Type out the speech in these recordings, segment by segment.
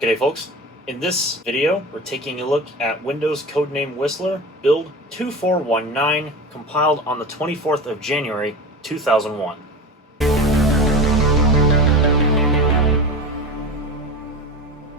G'day folks, in this video we're taking a look at Windows Codename Whistler build 2419 compiled on the 24th of January 2001.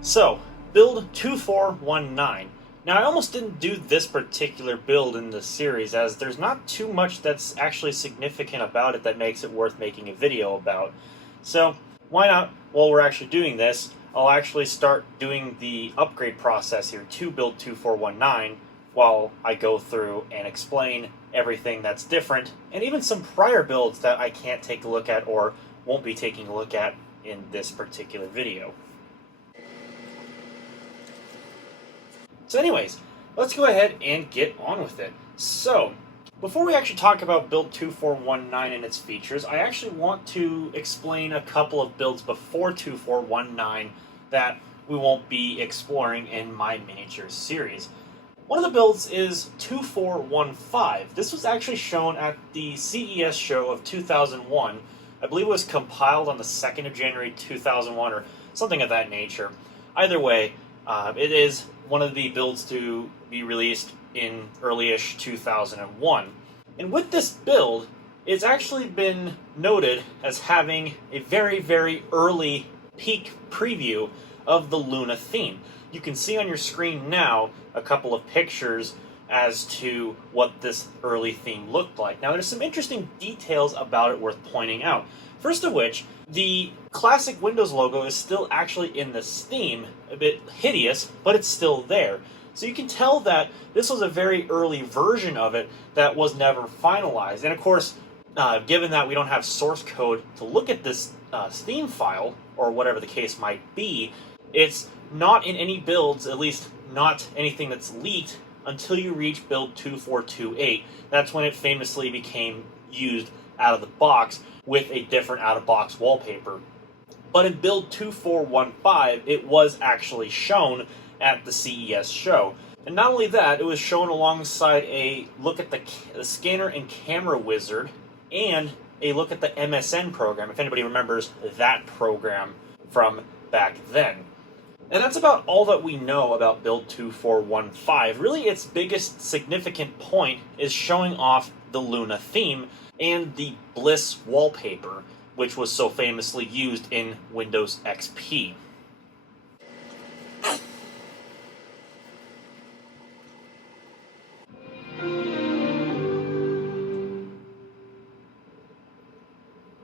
So, build 2419. Now I almost didn't do this particular build in the series as there's not too much that's actually significant about it that makes it worth making a video about. So why not, while we're actually doing this, I'll actually start doing the upgrade process here to build 2419 while I go through and explain everything that's different and even some prior builds that I can't take a look at or won't be taking a look at in this particular video. So anyways, let's go ahead and get on with it. So, before we actually talk about build 2419 and its features, I actually want to explain a couple of builds before 2419 that we won't be exploring in my miniatures series. One of the builds is 2415. This was actually shown at the CES show of 2001. I believe it was compiled on the 2nd of January 2001 or something of that nature. Either way, it is one of the builds to be released in early-ish 2001. And with this build, it's actually been noted as having a very, very early peek preview of the Luna theme. You can see on your screen now a couple of pictures as to what this early theme looked like. Now, there's some interesting details about it worth pointing out. First of which, the classic Windows logo is still actually in this theme, a bit hideous, but it's still there. So you can tell that this was a very early version of it that was never finalized. And of course, given that we don't have source code to look at this theme file, or whatever the case might be, it's not in any builds, at least not anything that's leaked, until you reach build 2428. That's when it famously became used out of the box with a different out-of-box wallpaper. But in build 2415, it was actually shown at the CES show. And not only that, it was shown alongside a look at the scanner and camera wizard and a look at the MSN program, if anybody remembers that program from back then. And that's about all that we know about build 2415. Really, its biggest significant point is showing off the Luna theme and the Bliss wallpaper, which was so famously used in Windows XP.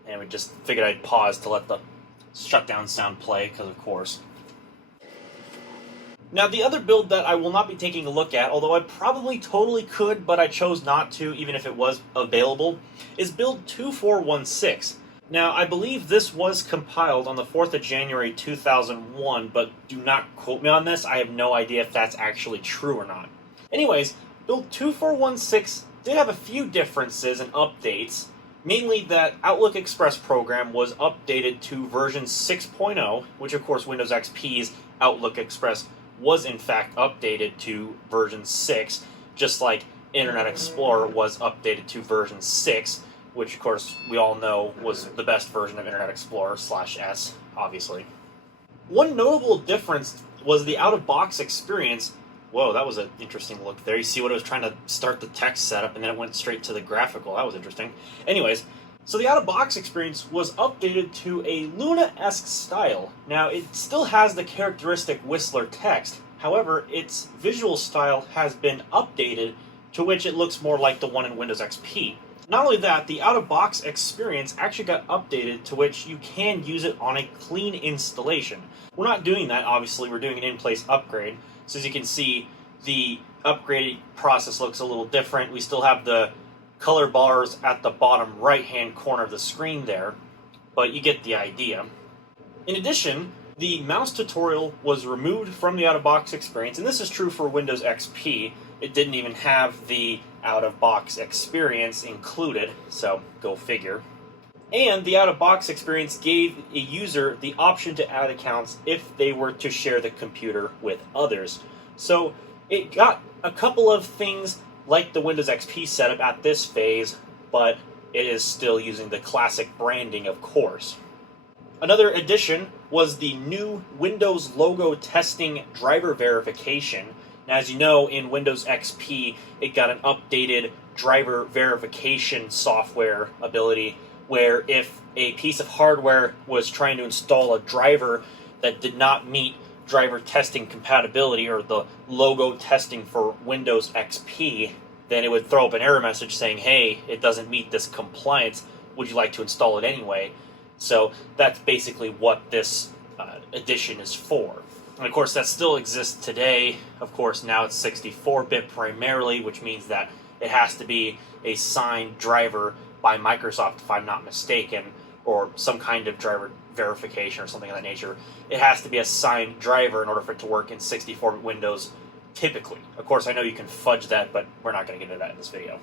And we just figured I'd pause to let the shutdown sound play, because of course. Now, the other build that I will not be taking a look at, although I probably totally could, but I chose not to, even if it was available, is build 2416. Now, I believe this was compiled on the 4th of January 2001, but do not quote me on this. I have no idea if that's actually true or not. Anyways, build 2416 did have a few differences and updates, mainly that Outlook Express program was updated to version 6.0, which of course Windows XP's Outlook Express was in fact updated to version 6, just like Internet Explorer was updated to version 6, which of course we all know was the best version of Internet Explorer /S, obviously. One notable difference was the out-of-box experience. Whoa, that was an interesting look there. You see what it was trying to start the text setup and then it went straight to the graphical. That was interesting. Anyways, so the out-of-box experience was updated to a Luna-esque style. Now, it still has the characteristic Whistler text. However, its visual style has been updated to which it looks more like the one in Windows XP. Not only that, the out-of-box experience actually got updated to which you can use it on a clean installation. We're not doing that, obviously. We're doing an in-place upgrade. So as you can see, the upgrading process looks a little different. We still have the color bars at the bottom right-hand corner of the screen there, but you get the idea. In addition, the mouse tutorial was removed from the out-of-box experience, and this is true for Windows XP. It didn't even have the out-of-box experience included, so go figure. And the out-of-box experience gave a user the option to add accounts if they were to share the computer with others. So it got a couple of things like the Windows XP setup at this phase, but it is still using the classic branding, of course. Another addition was the new Windows logo testing driver verification. Now, as you know, in Windows XP, it got an updated driver verification software ability where if a piece of hardware was trying to install a driver that did not meet driver testing compatibility or the logo testing for Windows XP, then it would throw up an error message saying, hey, it doesn't meet this compliance. Would you like to install it anyway? So that's basically what this edition is for. And of course, that still exists today. Of course, now it's 64-bit primarily, which means that it has to be a signed driver by Microsoft, if I'm not mistaken, or some kind of driver verification or something of that nature. It has to be a signed driver in order for it to work in 64-bit Windows, typically. Of course, I know you can fudge that, but we're not going to get into that in this video.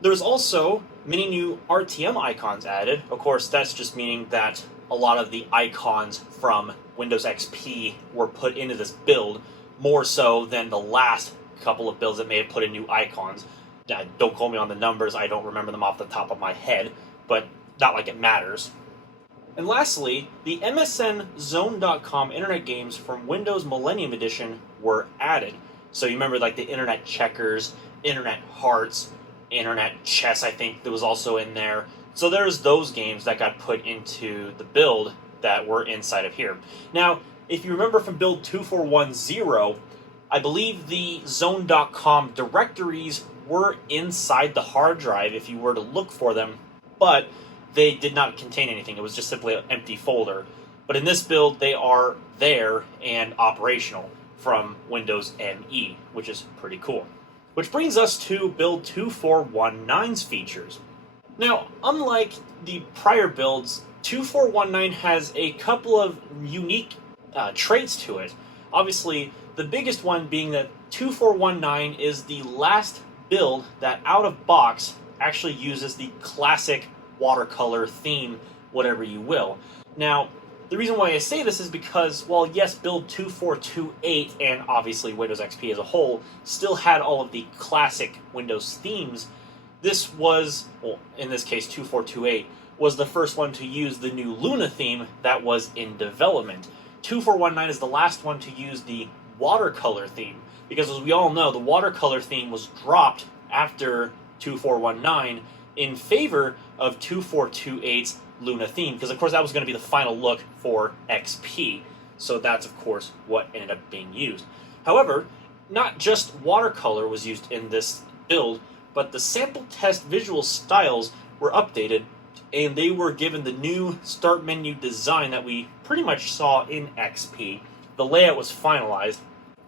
There's also many new RTM icons added. Of course, that's just meaning that a lot of the icons from Windows XP were put into this build, more so than the last couple of builds that may have put in new icons. Don't quote me on the numbers, I don't remember them off the top of my head, but not like it matters. And lastly, the MSN Zone.com internet games from Windows Millennium Edition were added. So you remember like the Internet Checkers, Internet Hearts, Internet Chess, I think that was also in there. So there's those games that got put into the build that were inside of here. Now, if you remember from build 2410, I believe the Zone.com directories were inside the hard drive if you were to look for them, but they did not contain anything. It was just simply an empty folder. But in this build, they are there and operational from Windows ME, which is pretty cool. Which brings us to build 2419's features. Now, unlike the prior builds, 2419 has a couple of unique traits to it. Obviously, the biggest one being that 2419 is the last build that out of box actually uses the classic watercolor theme, whatever you will. Now, the reason why I say this is because, while yes, build 2428 and obviously Windows XP as a whole still had all of the classic Windows themes, this was, well, in this case 2428, was the first one to use the new Luna theme that was in development. 2419 is the last one to use the watercolor theme, because as we all know, the watercolor theme was dropped after 2419 in favor of 2428's Luna theme, because of course that was going to be the final look for XP. So that's of course what ended up being used. However, not just watercolor was used in this build, but the sample test visual styles were updated, and they were given the new start menu design that we pretty much saw in XP. The layout was finalized,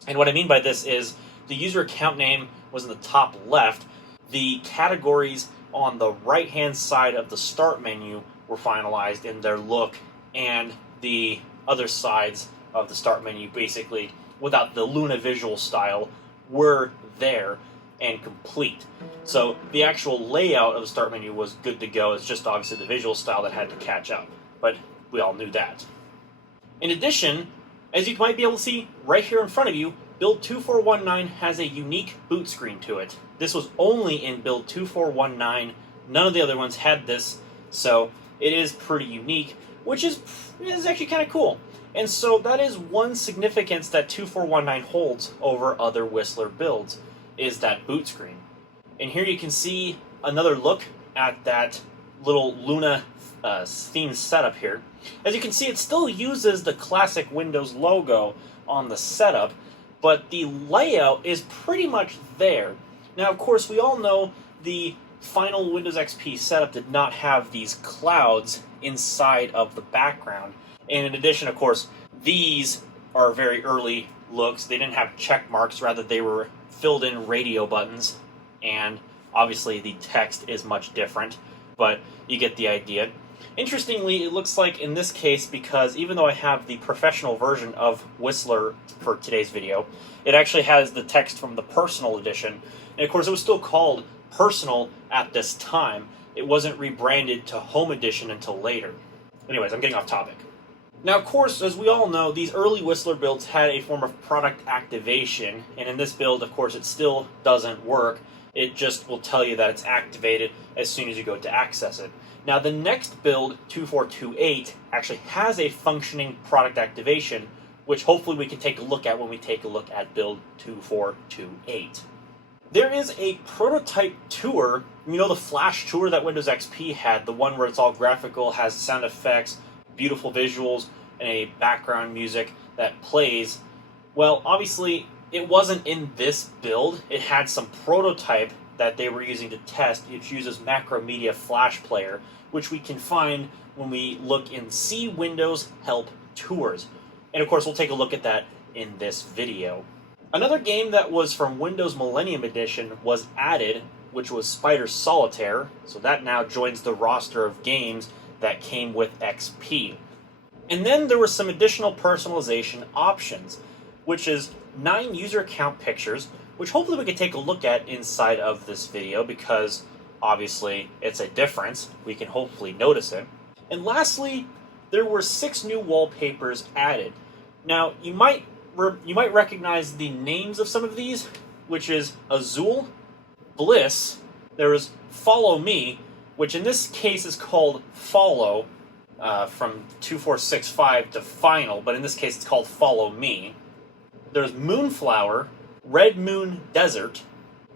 and what I mean by this is the user account name was in the top left, the categories on the right-hand side of the start menu were finalized in their look, and the other sides of the start menu, basically, without the Luna visual style, were there and complete. So the actual layout of the start menu was good to go. It's just obviously the visual style that had to catch up, but we all knew that. In addition, as you might be able to see right here in front of you, build 2419 has a unique boot screen to it. This was only in build 2419. None of the other ones had this, so it is pretty unique, which is actually kind of cool. And so that is one significance that 2419 holds over other Whistler builds, is that boot screen. And here you can see another look at that little Luna theme setup here. As you can see, it still uses the classic Windows logo on the setup, but the layout is pretty much there. Now, of course, we all know the final Windows XP setup did not have these clouds inside of the background. And in addition, of course, these are very early looks. They didn't have check marks, rather they were filled in radio buttons, and obviously the text is much different, but you get the idea. Interestingly, it looks like in this case, because even though I have the professional version of Whistler for today's video, it actually has the text from the personal edition, and of course it was still called personal at this time. It wasn't rebranded to home edition until later. Anyways, I'm getting off topic. Now, of course, as we all know, these early Whistler builds had a form of product activation, and in this build, of course, it still doesn't work. It just will tell you that it's activated as soon as you go to access it. Now the next build, 2428, actually has a functioning product activation, which hopefully we can take a look at when we take a look at build 2428. There is a prototype tour, you know, the Flash tour that Windows XP had, the one where it's all graphical, has sound effects, beautiful visuals, and a background music that plays. Well, obviously, it wasn't in this build. It had some prototype that they were using to test. It uses Macromedia Flash Player, which we can find when we look in See Windows Help Tours. And of course, we'll take a look at that in this video. Another game that was from Windows Millennium Edition was added, which was Spider Solitaire, so that now joins the roster of games that came with XP. And then there were some additional personalization options, which is 9 user account pictures, which hopefully we can take a look at inside of this video because obviously it's a difference. We can hopefully notice it. And lastly, there were 6 new wallpapers added. Now, you might recognize the names of some of these, which is Azul, Bliss, there is Follow Me, which in this case is called Follow, from 2465 to Final, but in this case it's called Follow Me. There's Moonflower, Red Moon Desert,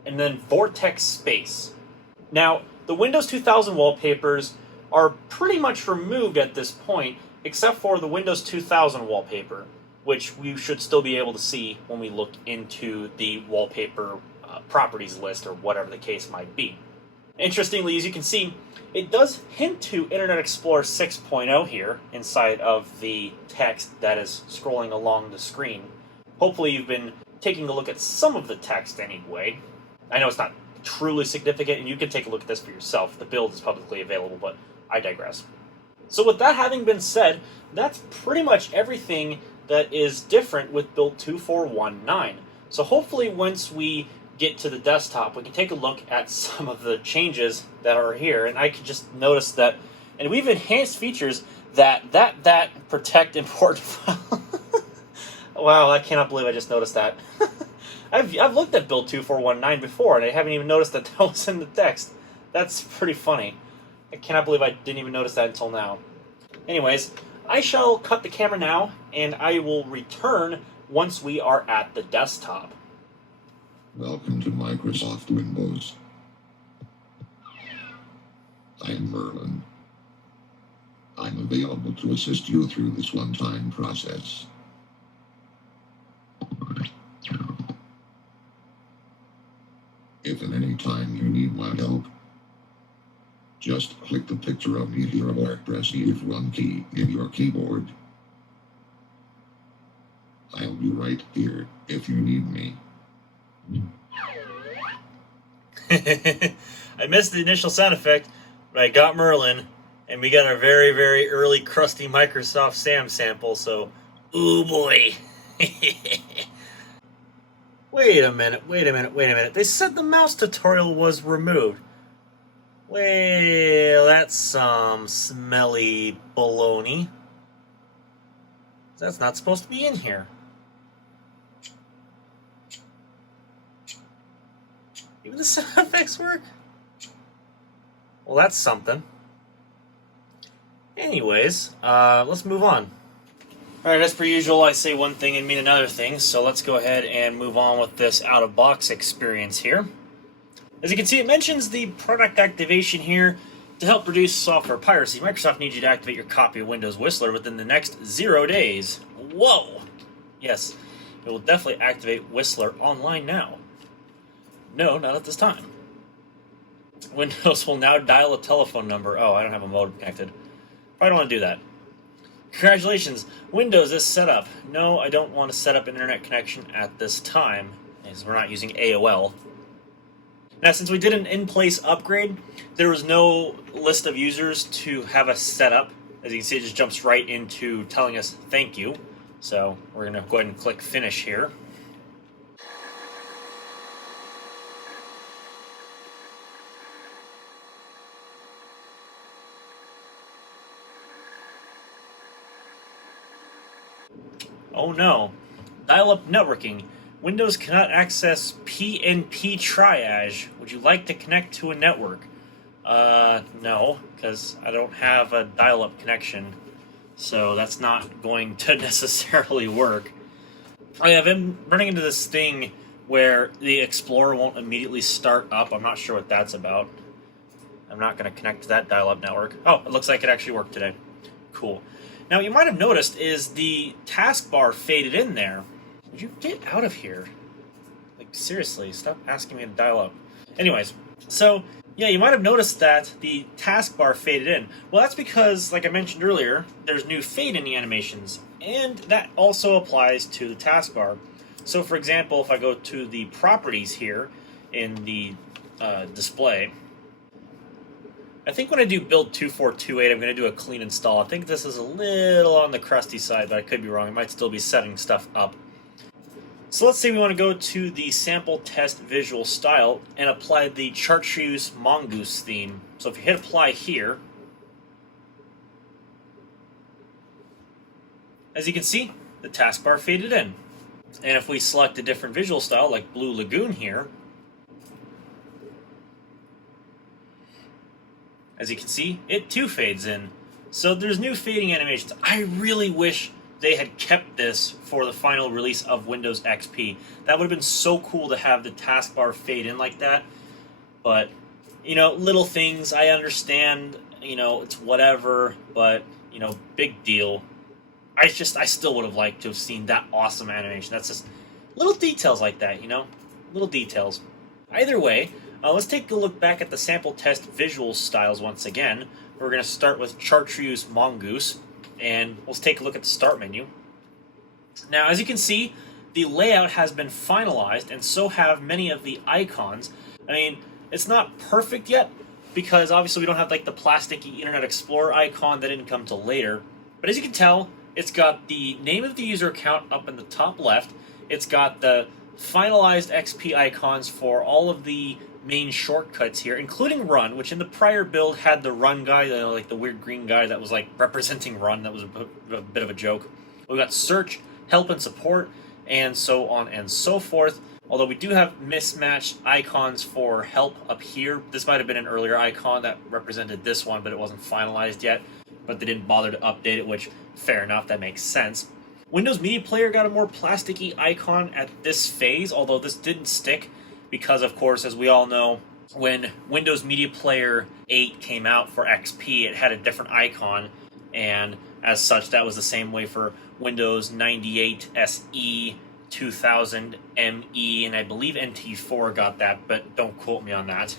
and then Vortex Space. Now, the Windows 2000 wallpapers are pretty much removed at this point, except for the Windows 2000 wallpaper, which we should still be able to see when we look into the wallpaper properties list or whatever the case might be. Interestingly, as you can see, it does hint to Internet Explorer 6.0 here inside of the text that is scrolling along the screen. Hopefully you've been taking a look at some of the text anyway. I know it's not truly significant, and you can take a look at this for yourself. The build is publicly available, but I digress. So with that having been said, that's pretty much everything that is different with build 2419. So hopefully once we get to the desktop, we can take a look at some of the changes that are here, and I can just notice that, and we've enhanced features that protect important files. Wow, I cannot believe I just noticed that. I've looked at build 2419 before, and I haven't even noticed that was in the text. That's pretty funny. I cannot believe I didn't even notice that until now. Anyways, I shall cut the camera now, and I will return once we are at the desktop. Welcome to Microsoft Windows. I am Merlin. I'm available to assist you through this one-time process. If at any time you need my help, just click the picture of me here or press the F1 key in your keyboard. I'll be right here if you need me. I missed the initial sound effect, but I got Merlin, and we got our very, very early crusty Microsoft Sam sample, so, ooh boy. Wait a minute. They said the mouse tutorial was removed. Well, that's some smelly baloney. That's not supposed to be in here. Even the sound effects work? Well, that's something. Anyways, let's move on. Alright, as per usual, I say one thing and mean another thing, so let's go ahead and move on with this out-of-box experience here. As you can see, it mentions the product activation here. To help reduce software piracy, Microsoft needs you to activate your copy of Windows Whistler within the next 0 days. Whoa! Yes, it will definitely activate Whistler online now. No, not at this time. Windows will now dial a telephone number. Oh, I don't have a modem connected. I don't want to do that. Congratulations, Windows is set up. No, I don't want to set up an internet connection at this time, as we're not using AOL. Now, since we did an in-place upgrade, there was no list of users to have us set up. As you can see, it just jumps right into telling us thank you. So we're going to go ahead and click Finish here. Oh no, dial-up networking. Windows cannot access PNP triage. Would you like to connect to a network? No, because I don't have a dial-up connection, so that's not going to necessarily work. I've been running into this thing where the Explorer won't immediately start up. I'm not sure what that's about. I'm not going to connect to that dial-up network. Oh, it looks like it actually worked today. Cool. Now, what you might have noticed is the taskbar faded in there. Would you get out of here? Like, seriously, stop asking me to dial up. Anyways, so, yeah, you might have noticed that the taskbar faded in. Well, that's because, like I mentioned earlier, there's new fade-in animations, and that also applies to the taskbar. So, for example, if I go to the properties here in the display, I think when I do build 2428, I'm going to do a clean install. I think this is a little on the crusty side, but I could be wrong. It might still be setting stuff up. So let's say we want to go to the sample test visual style and apply the chartreuse mongoose theme. So if you hit apply here, as you can see, the taskbar faded in. And if we select a different visual style, like Blue Lagoon here, as you can see, it too fades in. So there's new fading animations. I really wish they had kept this for the final release of Windows XP. That would have been so cool to have the taskbar fade in like that. But, you know, little things, I understand, you know, it's whatever, but, you know, big deal. I still would have liked to have seen that awesome animation. That's just little details like that, you know? Little details. Either way, let's take a look back at the sample test visual styles once again. We're going to start with Chartreuse Mongoose, and let's take a look at the start menu. Now, as you can see, the layout has been finalized, and so have many of the icons. I mean, it's not perfect yet, because obviously we don't have like the plasticky Internet Explorer icon that didn't come till later. But as you can tell, it's got the name of the user account up in the top left. It's got the finalized XP icons for all of the main shortcuts here, including Run, which in the prior build had the Run guy, like the weird green guy that was like representing Run. That was a bit of a joke. We got Search, Help and Support, and so on and so forth. Although we do have mismatched icons for Help up here. This might have been an earlier icon that represented this one, but it wasn't finalized yet. But they didn't bother to update it, which, fair enough, that makes sense. Windows Media Player got a more plasticky icon at this phase, although this didn't stick because, of course, as we all know, when Windows Media Player 8 came out for XP, it had a different icon, and as such, that was the same way for Windows 98 SE, 2000 ME, and I believe NT4 got that, but don't quote me on that.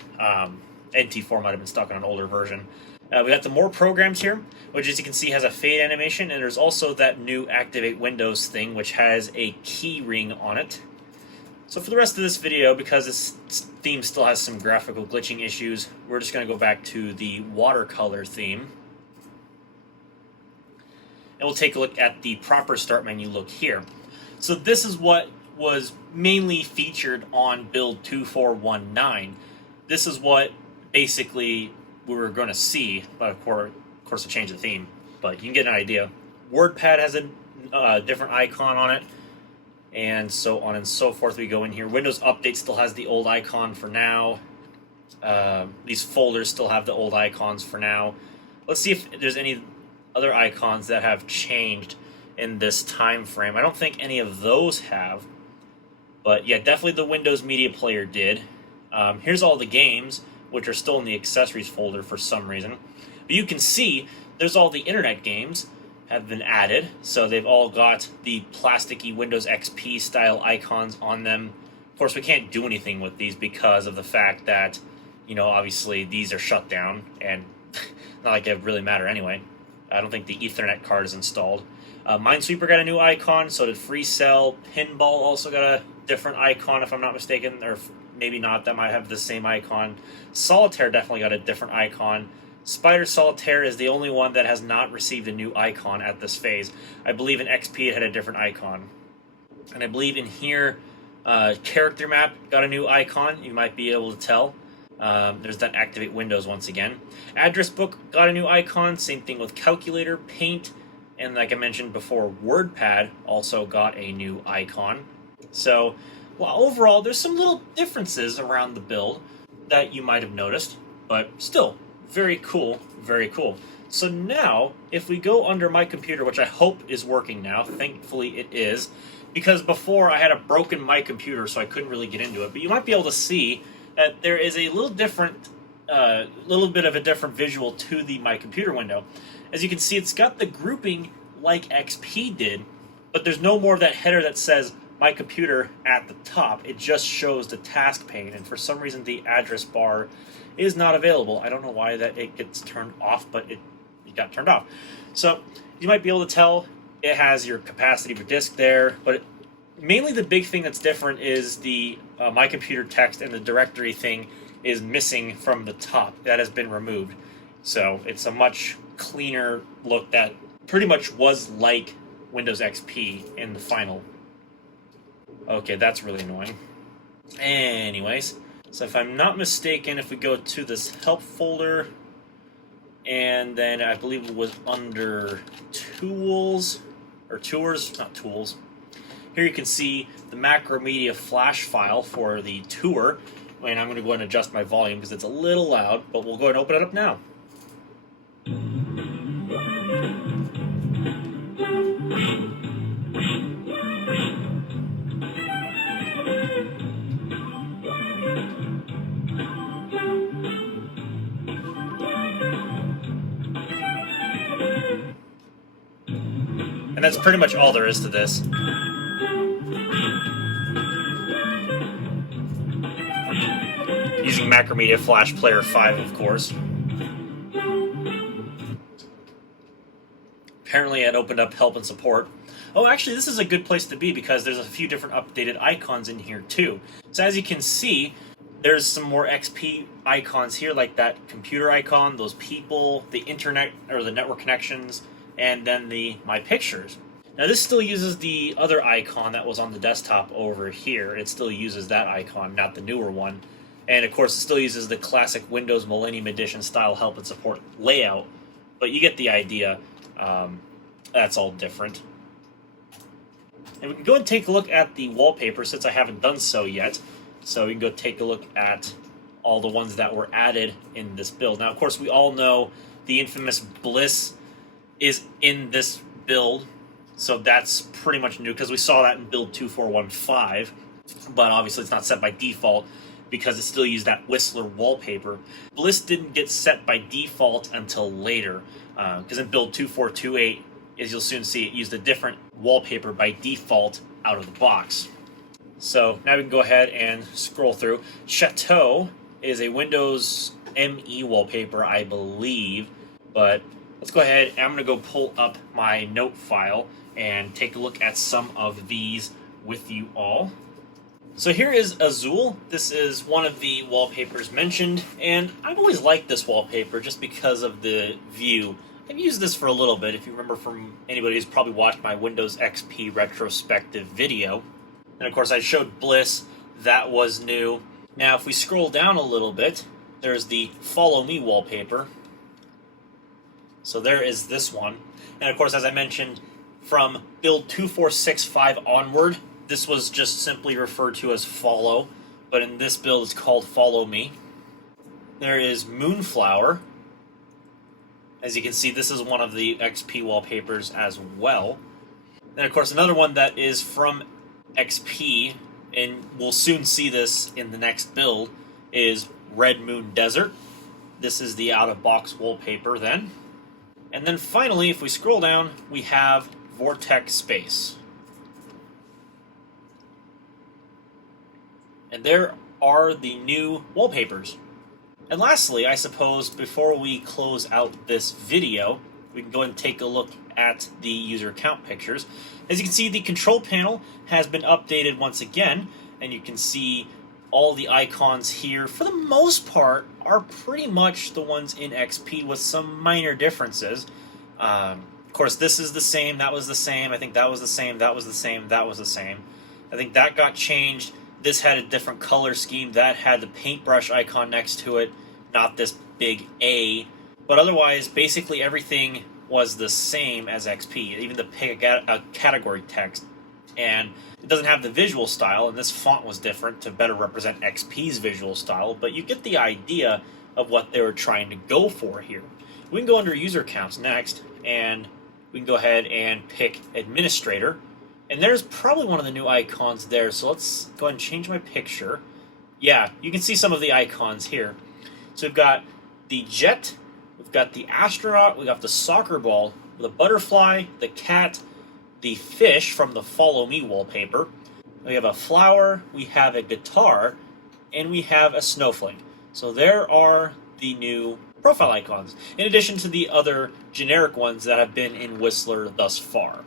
NT4 might have been stuck on an older version. We got the more programs here, which as you can see has a fade animation, and there's also that new Activate Windows thing, which has a key ring on it. So for the rest of this video, because this theme still has some graphical glitching issues, we're just going to go back to the watercolor theme. And we'll take a look at the proper start menu look here. So this is what was mainly featured on build 2419. This is what basically we were going to see, but of course, to change the theme. But you can get an idea. WordPad has a different icon on it, and so on and so forth. We go in here. Windows Update still has the old icon for now. These folders still have the old icons for now. Let's see if there's any other icons that have changed in this time frame. I don't think any of those have, but yeah, definitely the Windows Media Player did. Here's all the games, which are still in the accessories folder for some reason. But you can see there's all the internet games have been added, so they've all got the plasticky Windows XP style icons on them. Of course, we can't do anything with these because of the fact that, you know, obviously these are shut down, and not like it really matter anyway. I don't think the Ethernet card is installed. Minesweeper got a new icon, so did FreeCell. Pinball also got a different icon, if I'm not mistaken, or maybe not, that might have the same icon. Solitaire definitely got a different icon. Spider Solitaire is the only one that has not received a new icon at this phase. I believe in XP it had a different icon. And I believe in here, Character Map got a new icon, you might be able to tell. There's that Activate Windows once again. Address Book got a new icon, same thing with Calculator, Paint, and like I mentioned before, WordPad also got a new icon. So, well, overall, there's some little differences around the build that you might have noticed, but still, Very cool, very cool. So now, if we go under my computer, which I hope is working now, thankfully it is, because before I had a broken my computer, so I couldn't really get into it. But you might be able to see that there is a little bit of a different visual to the my computer window. As you can see, it's got the grouping like XP did, but there's no more of that header that says my computer at the top. It just shows the task pane, and for some reason the address bar is not available. I don't know why that it gets turned off, but it got turned off. So you might be able to tell it has your capacity for disk there, but mainly the big thing that's different is the my computer text and the directory thing is missing from the top. That has been removed. So it's a much cleaner look that pretty much was like Windows XP in the final. Okay, that's really annoying. Anyways, so if I'm not mistaken, if we go to this help folder, and then I believe it was under tools, or tours, not tools. Here you can see the Macromedia flash file for the tour, and I'm going to go ahead and adjust my volume because it's a little loud, but we'll go ahead and open it up now. And that's pretty much all there is to this. Using Macromedia Flash Player 5, of course. Apparently it opened up help and support. Oh, actually, this is a good place to be because there's a few different updated icons in here, too. So as you can see, there's some more XP icons here, like that computer icon, those people, the internet, or the network connections, and then the My Pictures. Now this still uses the other icon that was on the desktop over here. It still uses that icon, not the newer one. And of course it still uses the classic Windows Millennium Edition style help and support layout. But you get the idea. That's all different. And we can go and take a look at the wallpaper since I haven't done so yet. So we can go take a look at all the ones that were added in this build. Now of course we all know the infamous Bliss is in this build, so that's pretty much new because we saw that in build 2415, but obviously it's not set by default because it still used that Whistler wallpaper. Bliss didn't get set by default until later, because in build 2428, as you'll soon see, it used a different wallpaper by default out of the box. So now we can go ahead and scroll through. Chateau is a Windows ME wallpaper, I believe, but let's go ahead and I'm going to go pull up my note file and take a look at some of these with you all. So here is Azul. This is one of the wallpapers mentioned, and I've always liked this wallpaper just because of the view. I've used this for a little bit, if you remember from anybody who's probably watched my Windows XP retrospective video. And of course I showed Bliss, that was new. Now if we scroll down a little bit, there's the Follow Me wallpaper. So there is this one. And of course, as I mentioned, from build 2465 onward, this was just simply referred to as Follow, but in this build it's called Follow Me. There is Moonflower. As you can see, this is one of the XP wallpapers as well. Then of course another one that is from XP, and we'll soon see this in the next build, is Red Moon Desert. This is the out-of-box wallpaper then. And then finally, if we scroll down, we have Vortex Space. And there are the new wallpapers. And lastly, I suppose, before we close out this video, we can go and take a look at the user account pictures. As you can see, the control panel has been updated once again, and you can see all the icons here, for the most part, are pretty much the ones in XP with some minor differences. Of course, this is the same, that was the same, I think that was the same, that was the same, that was the same. I think that got changed. This had a different color scheme. That had the paintbrush icon next to it, not this big A. But otherwise, basically everything was the same as XP, even the pick a category text. And it doesn't have the visual style, and this font was different to better represent XP's visual style, but you get the idea of what they were trying to go for here. We can go under user accounts next, and we can go ahead and pick administrator. And there's probably one of the new icons there, so let's go ahead and change my picture. Yeah, you can see some of the icons here. So we've got the jet, we've got the astronaut, we've got the soccer ball, the butterfly, the cat, the fish from the Follow Me wallpaper. We have a flower, we have a guitar, and we have a snowflake. So there are the new profile icons, in addition to the other generic ones that have been in Whistler thus far.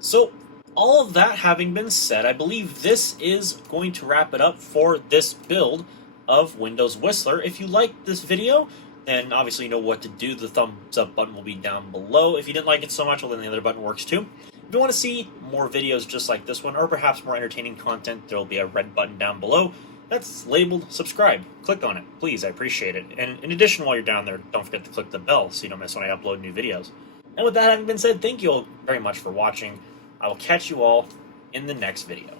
So all of that having been said, I believe this is going to wrap it up for this build of Windows Whistler. If you liked this video, then obviously you know what to do. The thumbs up button will be down below. If you didn't like it so much, well, then the other button works too. If you want to see more videos just like this one, or perhaps more entertaining content, there will be a red button down below that's labeled subscribe. Click on it, please. I appreciate it. And in addition, while you're down there, don't forget to click the bell so you don't miss when I upload new videos. And with that having been said, thank you all very much for watching. I will catch you all in the next video.